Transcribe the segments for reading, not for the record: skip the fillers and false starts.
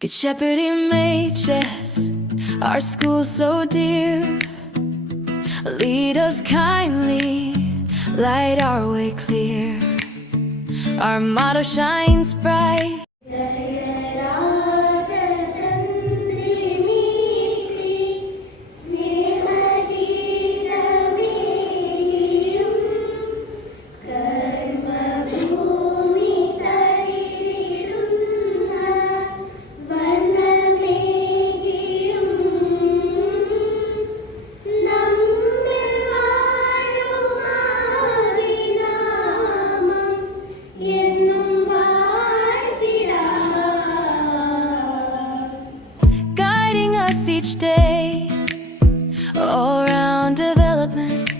Good Shepherd MHS, our school so dear. Lead us kindly, light our way clear. Our motto shines bright. Each day, all around development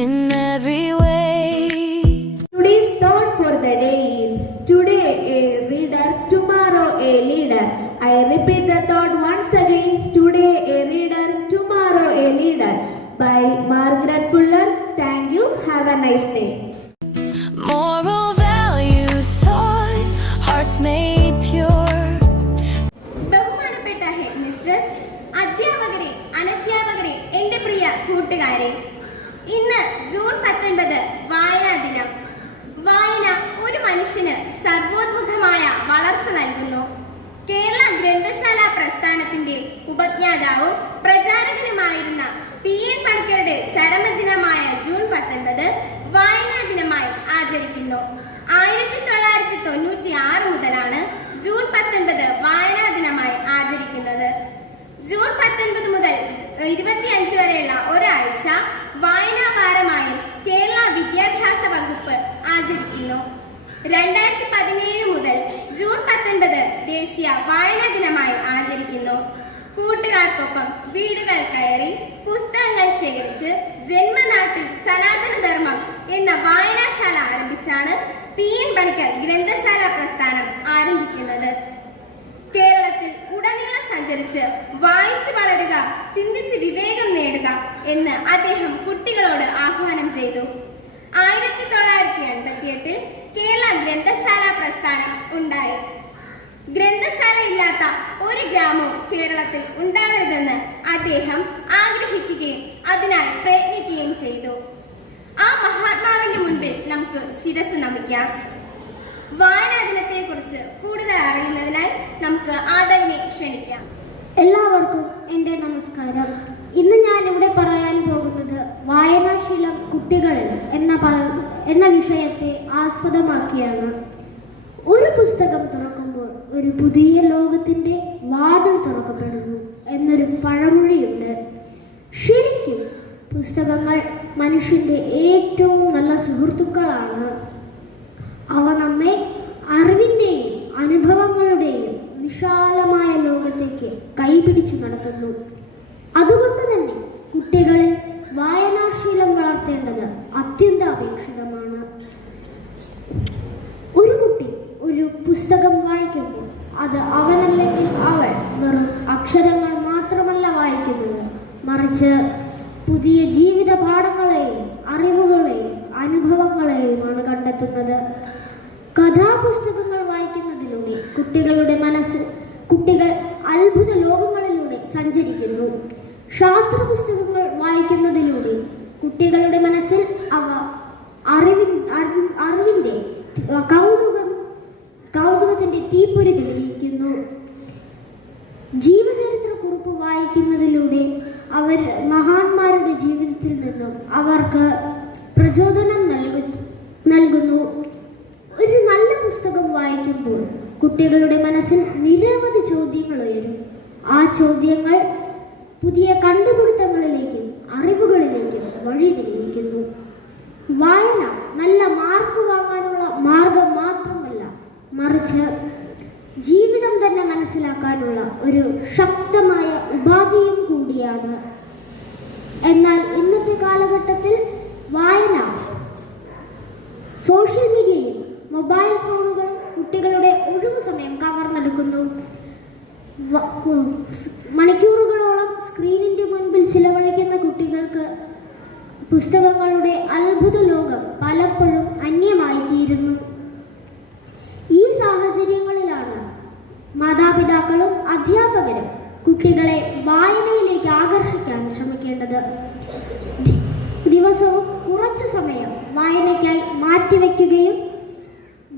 in every way. Today's thought for the day is: today a reader, tomorrow a leader. I repeat the thought once again: today a reader, tomorrow a leader. By Margaret Fuller. Thank you. Have a nice day. Moral values taught, hearts made pure. അധ്യാപകരെ, അനധ്യാപകരെ, എന്റെ പ്രിയ കൂട്ടുകാരെ, ഇന്ന് June 19 വായനാ ദിനം. വായന ഒരു മനുഷ്യന് സർവോന്മുഖമായ വളർച്ച നൽകുന്നു. കേരള ഗ്രന്ഥശാല പ്രസ്ഥാനത്തിന്റെ ഉപജ്ഞാതാവും പ്രചാരകനുമായിരുന്ന PN പണിക്കരുടെ ചരമദിനമായ ജൂൺ 19 വായനാ ദിനമായി ആചരിക്കുന്നു. 1996 മുതലാണ് ജൂൺ 19 വായനാ ദിനമായി ആചരിക്കുന്നത്. ജൂൺ 19 മുതൽ 25 വരെയുള്ള ഒരാഴ്ച വായനാ വാരമായി കേരള വിദ്യാഭ്യാസ വകുപ്പ് ആചരിക്കുന്നു. 2017 മുതൽ ജൂൺ 19 ദേശീയ വായനാ ദിനമായി ആചരിക്കുന്നു. കൂട്ടുകാർക്കൊപ്പം വീടുകൾ കയറി പുസ്തകങ്ങൾ ശേഖരിച്ച് ജന്മനാട്ടിൽ സനാതന ധർമ്മം എന്ന വായനാശാല ആരംഭിച്ചാണ് PN പണിക്കർ ഗ്രന്ഥശാല പ്രസ്ഥാനം ആരംഭിക്കുന്നത്. കേരളത്തിൽ ഉടനീളം സഞ്ചരിച്ച് വായിച്ചു വളരുക, ചിന്തിച്ച് വിവേകം നേടുക എന്ന് അദ്ദേഹം കുട്ടികളോട് ആഹ്വാനം ചെയ്തു. 1988 കേരള ഗ്രന്ഥശാല പ്രസ്ഥാനം ഉണ്ടായി. ഗ്രന്ഥശാല ഇല്ലാത്ത ഒരു ഗ്രാമവും കേരളത്തിൽ ഉണ്ടാകരുതെന്ന് അദ്ദേഹം ആഗ്രഹിക്കുകയും അതിനായി പ്രയത്നിക്കുകയും ചെയ്തു. ആ മഹാത്മാവിന്റെ മുൻപിൽ നമുക്ക് ശിരസ് നമിക്കാം. വായനാ ദിനത്തെ കുറിച്ച് കൂടുതൽ അറിയുന്നതിനായി നമുക്ക് ആദരവിനെ ക്ഷണിക്കാം. എല്ലാവർക്കും എൻ്റെ നമസ്കാരം. ഇന്ന് ഞാൻ ഇവിടെ പറയാൻ പോകുന്നത് വായനാശീലം കുട്ടികളിൽ എന്ന വിഷയത്തെ ആസ്പദമാക്കിയാണ്. ഒരു പുസ്തകം തുറക്കുമ്പോൾ ഒരു പുതിയ ലോകത്തിൻ്റെ വാതിൽ തുറക്കപ്പെടുന്നു എന്നൊരു പഴമൊഴിയുണ്ട്. ശരിക്കും പുസ്തകങ്ങൾ മനുഷ്യൻ്റെ ഏറ്റവും നല്ല സുഹൃത്തുക്കളാണ്. അവ നമ്മെ അറിവിൻ്റെയും അനുഭവങ്ങളുടെയും വിശാലമായ ലോകത്തേക്ക് കൈപിടിച്ചു നടത്തുന്നു. അതുകൊണ്ട് തന്നെ കുട്ടികളിൽ വായനാശീലം വളർത്തേണ്ടത് അത്യന്താപേക്ഷിതമാണ്. ഒരു കുട്ടി ഒരു പുസ്തകം വായിക്കുമ്പോൾ അത് അവനല്ലെങ്കിൽ അവൾ വെറും അക്ഷരങ്ങൾ മാത്രമല്ല വായിക്കുന്നത്, മറിച്ച് പുതിയ ജീവിത പാഠങ്ങളെയും അറിവുകളെയും അനുഭവങ്ങളെയുമാണ് കണ്ടെത്തുന്നത്. കഥാപുസ്തകങ്ങൾ വായിക്കുന്നതിലൂടെ കുട്ടികൾ അത്ഭുത ലോകങ്ങളിലൂടെ സഞ്ചരിക്കുന്നു. ശാസ്ത്ര പുസ്തകങ്ങൾ വായിക്കുന്നതിലൂടെ കുട്ടികളുടെ മനസ്സിൽ അവ അറിവിൻ്റെ കൗതുകത്തിന്റെ തീപ്പൊരി തെളിയിക്കുന്നു. ജീവചരിത്ര കുറിപ്പ് വായിക്കുന്നതിലൂടെ അവർ മഹാന്മാരുടെ ജീവിതത്തിൽ നിന്നും അവർക്ക് പ്രചോദനം നൽകുന്നു. ഒരു നല്ല പുസ്തകം വായിക്കുമ്പോൾ കുട്ടികളുടെ മനസ്സിൽ നിരവധി ചോദ്യങ്ങൾ ഉയരും. ആ ചോദ്യങ്ങൾ പുതിയ കണ്ടുപിടുത്തങ്ങളിലേക്കും അറിവുകളിലേക്കും വഴി തെളിയിക്കുന്നു. വായന നല്ല മാർക്ക് വാങ്ങാനുള്ള മാർഗം മാത്രമല്ല, മറിച്ച് ജീവിതം തന്നെ മനസ്സിലാക്കാനുള്ള ഒരു ശക്തമായ ഉപാധിയും കൂടിയാണ്. എന്നാൽ ഇന്നത്തെ കാലഘട്ടത്തിൽ വായന സോഷ്യൽ മീഡിയയും മൊബൈൽ ഫോണുകളും കുട്ടികളുടെ ഒഴിവു സമയം കവർന്നെടുക്കുന്നു. മണിക്കൂറുകളോളം സ്ക്രീനിന്റെ മുൻപിൽ ചിലവഴിക്കുന്ന കുട്ടികൾക്ക് പുസ്തകങ്ങളുടെ അത്ഭുത ലോകം പലപ്പോഴും അന്യമായി തീരുന്നു. ഈ സാഹചര്യങ്ങളിലാണ് മാതാപിതാക്കളും അധ്യാപകരും കുട്ടികളെ വായനയിലേക്ക് ആകർഷിക്കാൻ ശ്രമിക്കേണ്ടത്. ദിവസവും കുറച്ചു സമയം വായനയ്ക്കായി മാറ്റിവെക്കുകയും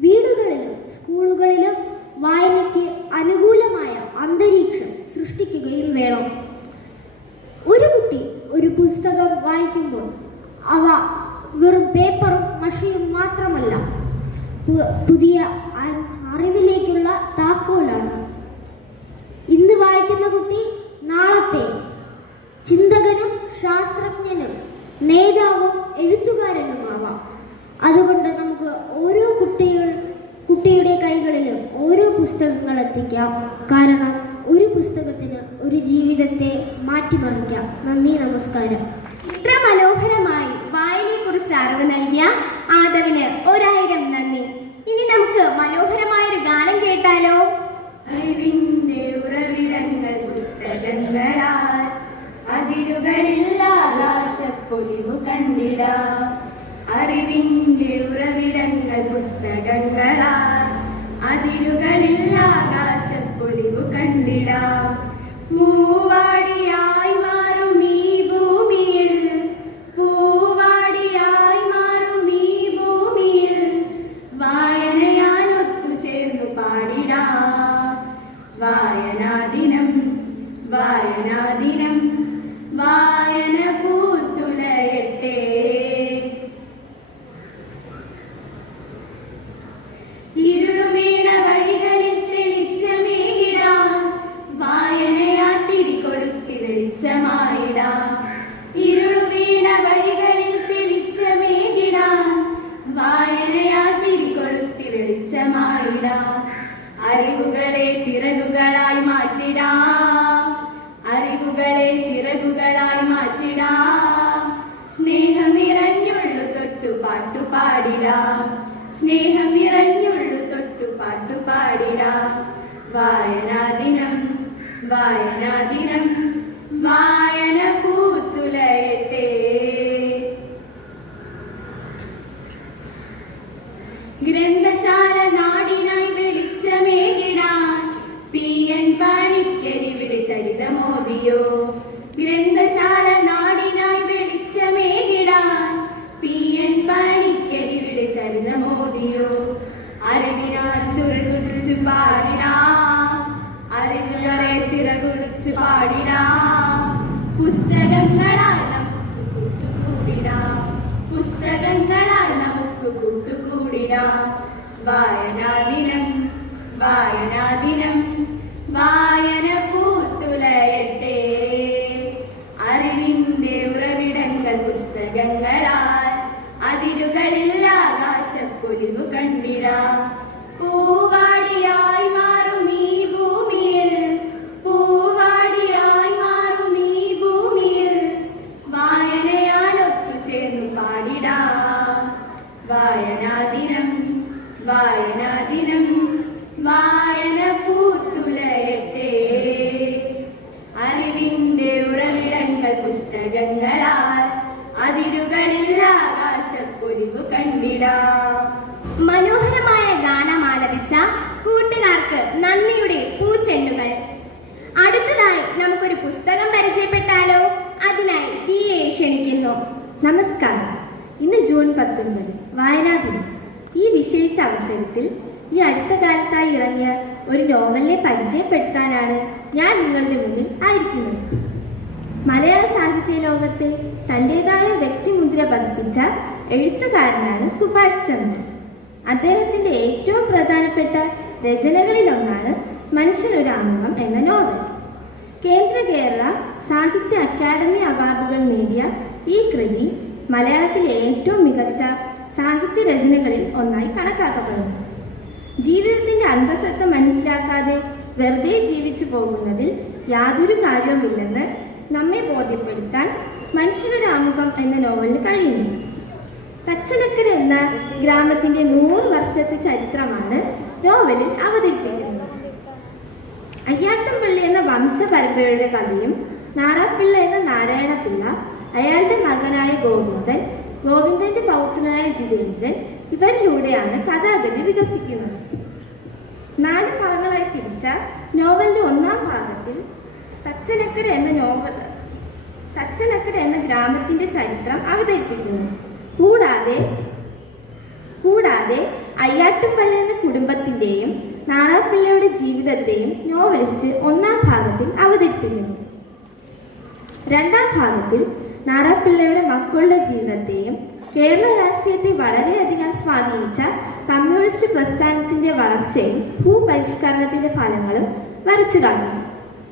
വീടുകളിലും സ്കൂളുകളിലും വായനയ്ക്ക് അനുകൂലമായ അന്തരീക്ഷം സൃഷ്ടിക്കുകയും വേണം. ഒരു കുട്ടി ഒരു പുസ്തകം വായിക്കുമ്പോൾ അവ വെറും പേപ്പറും മഷിയും മാത്രമല്ല, പുതിയ അറിവിലേക്കുള്ള താക്കോലാണ്. ഇന്ന് വായിക്കുന്ന കുട്ടി നാളത്തെ ചിന്തകനും ശാസ്ത്രജ്ഞനും നേതാവും എഴുത്തുകാരനുമാവാം. അതുകൊണ്ട് നമുക്ക് ഓരോ കുട്ടിയുടെ കൈകളിലും ഓരോ പുസ്തകങ്ങൾ എത്തിക്കാം. കാരണം ഒരു പുസ്തകത്തിന് ഒരു ജീവിതത്തെ മാറ്റിമറിക്കാം. നന്ദി, നമസ്കാരം. ഇത്ര മനോഹരമായി വായനയെക്കുറിച്ച് അറിവ് നൽകിയ ആദവിന് 1000 നന്ദി. ഇനി നമുക്ക് മനോഹരമായൊരു ഗാനം കേട്ടാലോ? അറിവിന്റെ ഉറവിടങ്ങൾ പുസ്തകങ്ങളാൽ, അതിരുകളില്ല ആകാശപ്പൊലിവു കണ്ടിടാം. അറിവിന്റെ ഉറവിടങ്ങൾ പുസ്തകങ്ങളാൽ, അതിരുകളില്ല ആകാശപ്പൊലിവു കണ്ടിടാം. പൂവാടിയായി മാറും ഈ ഭൂമിയിൽ, പൂവാടിയായി മാറും ഈ ഭൂമിയിൽ, വായനയാൽ ഒത്തുചേർന്നു പാടിടാം. വായനാദിനം, വായനാദിനം, വായന പൂത്തുലയട്ടെ. ഇരുളുവീണ വഴികളിൽ തെളിച്ചമേകിടാം, വായനയാട്ടിരി കൊളുത്തി വെളിച്ചമായിടാം. ഇരുളുവീണ വഴികളിൽ തെളിച്ചമേകിടാം, വായനയാട്ടിരി കൊളുത്തി വെളിച്ചമായിടാം. അറിവുകളെ ചിറകുകളായി മാറ്റിടാം, അറിവുകളെ ചിറകുകളായി മാറ്റിടാം. സ്നേഹം നിറഞ്ഞുള്ളു തൊട്ടു പാട്ടുപാടിടാം, സ്നേഹം നിറഞ്ഞുള്ളു തൊട്ടു പാട്ടുപാടിടാം. വായനാദിനം, വായനാദിനം, വായന പൂത്തുലയട്ടെ. ഗ്രന്ഥശാല നാടിനായി വെളിച്ചമേകിടാൻ PN പണിക്കരിവിടെ ചരിതമോദിയോ. ഗ്രന്ഥശാല നാടിനായി വെളിച്ചമേകിടാൻ PN പണിക്കരിവിടെ ചരിതമോദിയോ. അറിവിനാൽ ചുരുച്ചു പാടിടാം, അറിവുകളെ ചിറകുളിച്ചു പാടിടാം. പുസ്തകങ്ങളാൽ നമുക്ക് കൂട്ടുകൂടിടാം, പുസ്തകങ്ങളാൽ നമുക്ക് കൂട്ടുകൂടിടാം. വായനാദിനം, വായനാദിനം, വായന പൂത്തുലയട്ടെ. അറിവിന്റെ ഉറവിടങ്ങൾ പുസ്തകങ്ങളാൽ, അതിരുകളിൽ ആകാശപ്പൊലിവു കണ്ടിടാം. പൂവാടിയായി മാറും ഈ ഭൂമിയിൽ, പൂവാടിയായി മാറും ഈ ഭൂമിയിൽ, വായനയാൽ ഒത്തുചേർന്നു പാടിടാം. വായനാദിനം, വായനാദിനം, വായന പൂത്തുലയട്ടെ. അറിവിന്റെ ഉറവിടങ്ങൾ പുസ്തകങ്ങളാൽ, അതിരുകളിൽ ആകാശപ്പൊലിവു കണ്ടിടാം. മനോഹരമായ ഗാനം ആലപിച്ച കൂട്ടുകാർക്ക് നന്ദിയുടെ പൂച്ചെണ്ടുകൾ. അടുത്തതായി നമുക്കൊരു പുസ്തകം പരിചയപ്പെട്ടാലോ? അതിനായി ദിയെ ക്ഷണിക്കുന്നു. നമസ്കാരം. ഇന്ന് ജൂൺ 19 വായനാ ദിനം. ഈ വിശേഷ അവസരത്തിൽ ഈ അടുത്ത കാലത്തായി ഇറങ്ങിയ ഒരു നോവലിനെ പരിചയപ്പെടുത്താനാണ് ഞാൻ നിങ്ങളുടെ മുന്നിൽ ആയിരിക്കുന്നത്. മലയാള സാഹിത്യ ലോകത്തെ തൻ്റെതായ വ്യക്തിമുദ്ര പതിപ്പിച്ച എഴുത്തുകാരനാണ് സുഭാഷ് ചന്ദ്രൻ. അദ്ദേഹത്തിൻ്റെ ഏറ്റവും പ്രധാനപ്പെട്ട രചനകളിലൊന്നാണ് മനുഷ്യനൊരു ആമുഖം എന്ന നോവൽ. കേന്ദ്ര കേരള സാഹിത്യ അക്കാദമി അവാർഡുകൾ നേടിയ ഈ കൃതി മലയാളത്തിലെ ഏറ്റവും മികച്ച സാഹിത്യ രചനകളിൽ ഒന്നായി കണക്കാക്കപ്പെടുന്നു. ജീവിതത്തിൻ്റെ അന്തസത്ത മനസ്സിലാക്കാതെ വെറുതെ ജീവിച്ചു പോകുന്നതിൽ യാതൊരു കാര്യവുമില്ലെന്ന് നമ്മെ ബോധ്യപ്പെടുത്താൻ മനുഷ്യനൊരു ആമുഖം എന്ന നോവലിന് കഴിയുന്നു. തച്ചനക്കര എന്ന ഗ്രാമത്തിൻ്റെ 100 വർഷത്തെ ചരിത്രമാണ് നോവലിൽ അവതരിപ്പിക്കുന്നത്. അയ്യാട്ടംപിള്ള എന്ന വംശപരമ്പരയുടെ കഥയും നാറാപ്പിള്ള എന്ന നാരായണപിള്ള, അയാളുടെ മകനായ ഗോവിന്ദൻ, ഗോവിന്ദന്റെ പൗത്രനായ ജിതേന്ദ്രൻ, ഇവരിലൂടെയാണ് കഥാഗതി വികസിക്കുന്നത്. 4 ഭാഗങ്ങളായി തിരിച്ച നോവലിന്റെ ഒന്നാം ഭാഗത്തിൽ തച്ചനക്കര എന്ന ഗ്രാമത്തിന്റെ ചരിത്രം അവതരിപ്പിക്കുന്നു. കൂടാതെ അയ്യാട്ടുംപള്ളി എന്ന കുടുംബത്തിന്റെയും നാരാപ്പിള്ളയുടെ ജീവിതത്തെയും നോവലിസ്റ്റ് ഒന്നാം ഭാഗത്തിൽ അവതരിപ്പിക്കുന്നു. രണ്ടാം ഭാഗത്തിൽ നാരാപ്പിള്ളയുടെ മക്കളുടെ ജീവിതത്തെയും കേരള രാഷ്ട്രീയത്തെ വളരെയധികം സ്വാധീനിച്ച കമ്മ്യൂണിസ്റ്റ് പ്രസ്ഥാനത്തിന്റെ വളർച്ചയും ഭൂപരിഷ്കരണത്തിന്റെ ഫലങ്ങളും വരച്ചു കാട്ടുന്നു.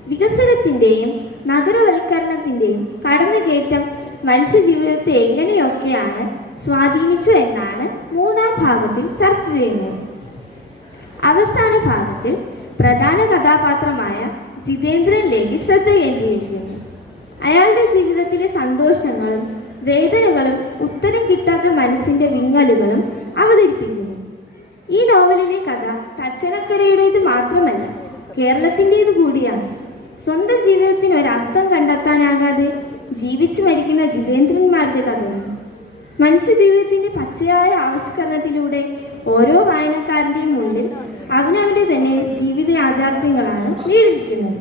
വികസനത്തിന്റെയും നഗരവൽക്കരണത്തിന്റെയും കടന്നുകയറ്റം മനുഷ്യജീവിതത്തെ എങ്ങനെയൊക്കെയാണ് സ്വാധീനിച്ചു എന്നാണ് മൂന്നാം ഭാഗത്തിൽ ചർച്ച ചെയ്യുന്നത്. അവസാന ഭാഗത്തിൽ പ്രധാന കഥാപാത്രമായ ജിതേന്ദ്രനിലേക്ക് ശ്രദ്ധ കേന്ദ്രീകരിക്കുന്നു. അയാളുടെ ജീവിതത്തിലെ സന്തോഷങ്ങളും വേദനകളും ഉത്തരം കിട്ടാത്ത മനസ്സിന്റെ വിങ്ങലുകളും അവതരിപ്പിക്കുന്നു. ഈ നോവലിലെ കഥ തച്ചനക്കരയുടേത് മാത്രമല്ല, കേരളത്തിൻ്റെത് കൂടിയാണ്. സ്വന്തം ജീവിതത്തിന് ഒരർത്ഥം കണ്ടെത്താനാകാതെ ജീവിച്ചു മരിക്കുന്ന ജിതേന്ദ്രന്മാരുടെ കഥയാണ്. മനുഷ്യജീവിതത്തിന്റെ പച്ചയായ ആവിഷ്കരണത്തിലൂടെ ഓരോ വായനക്കാരന്റെയും മുന്നിൽ അവനവന്റെ തന്നെ ജീവിത യാഥാർത്ഥ്യങ്ങളാണ് നേടിയിരിക്കുന്നത്.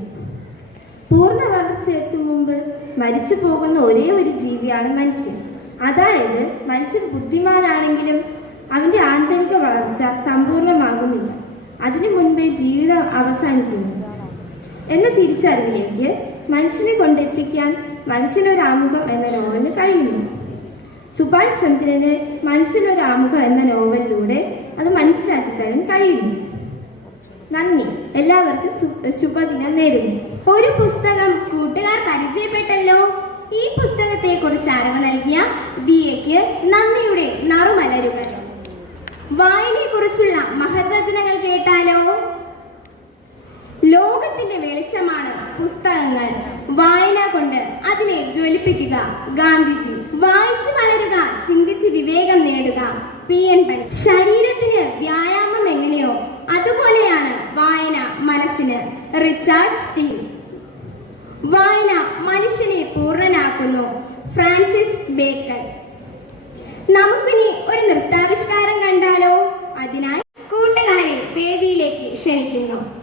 പൂർണ്ണ വളർച്ചയെത്തും മുമ്പ് മരിച്ചു പോകുന്ന ഒരേ ഒരു ജീവിയാണ് മനുഷ്യൻ. അതായത് മനുഷ്യൻ ബുദ്ധിമാനാണെങ്കിലും അവന്റെ ആന്തരിക വളർച്ച സമ്പൂർണ്ണമാകുന്നില്ല. അതിനു മുൻപേ ജീവിതം അവസാനിക്കുന്നു എന്ന തിരിച്ചറിവിലേക്ക് മനുഷ്യനെ കൊണ്ടെത്തിക്കാൻ മനുഷ്യനൊരാമുഖം എന്ന നോവലിന് കഴിയുന്നു. സുഭാഷ് ചന്ദ്രന് മനുഷ്യനൊരാമുഖം എന്ന നോവലിലൂടെ അത് മനസ്സിലാക്കി തരാൻ കഴിയുന്നു. നന്ദി. എല്ലാവർക്കും ശുഭദിനം നേരുന്നു. ഒരു പുസ്തകം കൂട്ടുകാർ പരിചയപ്പെട്ടല്ലോ. ഈ പുസ്തകത്തെ കുറിച്ച് അറിവ് നൽകിയ ദിയയ്ക്ക് നന്ദിയുടെ നറുമലരുകൾ. വായനയെ കുറിച്ചുള്ള മഹത്വചനങ്ങൾ കേട്ടാലോ? ലോകത്തിന്റെ വെളിച്ചമാണ് പുസ്തകങ്ങൾ. വായന കൊണ്ട് അതിനെ ജ്വലിപ്പിക്കുക. ഗാന്ധിജി. വായിച്ചു വളരുക, ചിന്തിച്ച് വിവേകം നേടുക. PN പണി. ശരീരത്തിന് വ്യായാമം എങ്ങനെയോ അതുപോലെയാണ് വായന മനസ്സിന്. Richard steel. വായന മനുഷ്യനെ പൂർണ്ണനാക്കുന്നു. Francis bacon. നമുക്കിനി ഒരു നൃത്താവിഷ്കാരം കണ്ടാലോ? അതിനായി കൂട്ടുകാരെ വേദിയിലേക്ക് ക്ഷണിക്കുന്നു.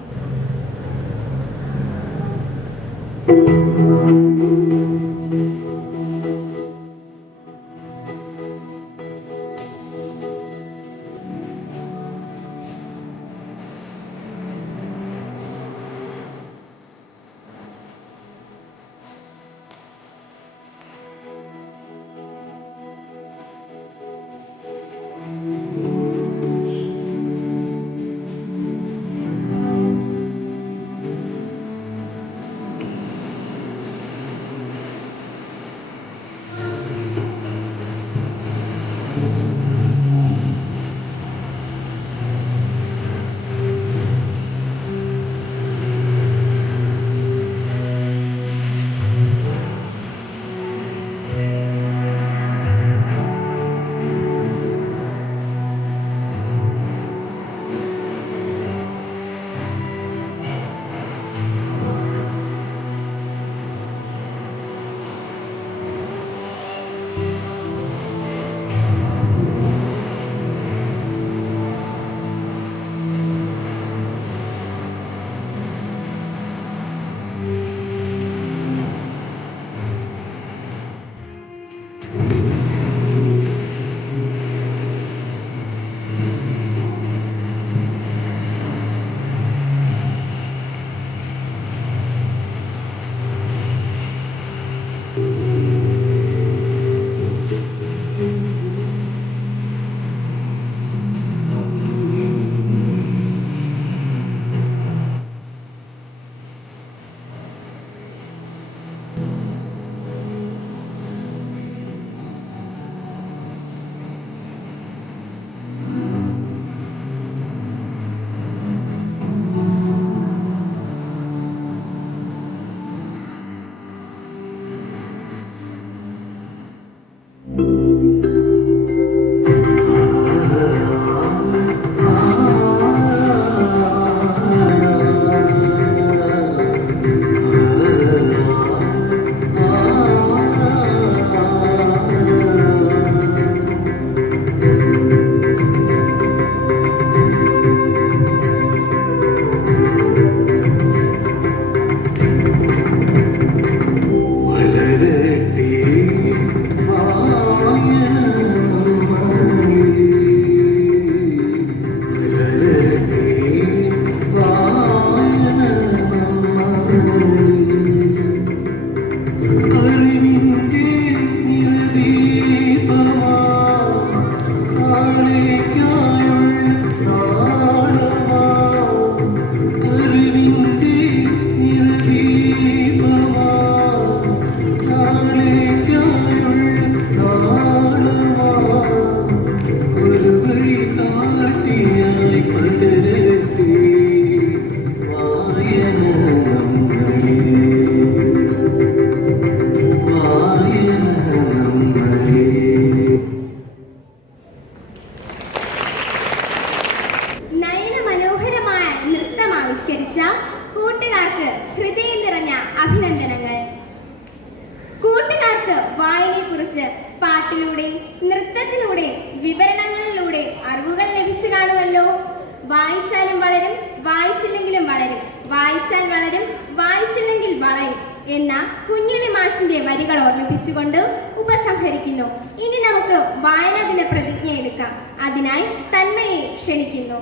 വായനയെക്കുറിച്ച് പാട്ടിലൂടെ, നൃത്തത്തിലൂടെ, വിവരണങ്ങളിലൂടെ അറിവുകൾ ലഭിച്ചു കാണുമല്ലോ. വായിച്ചാലും വളരും, വായിച്ചില്ലെങ്കിലും വളരും, വായിച്ചാൽ വളരും, വായിച്ചില്ലെങ്കിൽ വളരും എന്ന കുഞ്ഞുണ്ണി മാഷിന്റെ വരികൾ ഓർമ്മിപ്പിച്ചുകൊണ്ട് ഉപസംഹരിക്കുന്നു. ഇനി നമുക്ക് വായനാ ദിന പ്രതിജ്ഞ എടുക്കാം. അതിനായി തന്മയെ ക്ഷണിക്കുന്നു.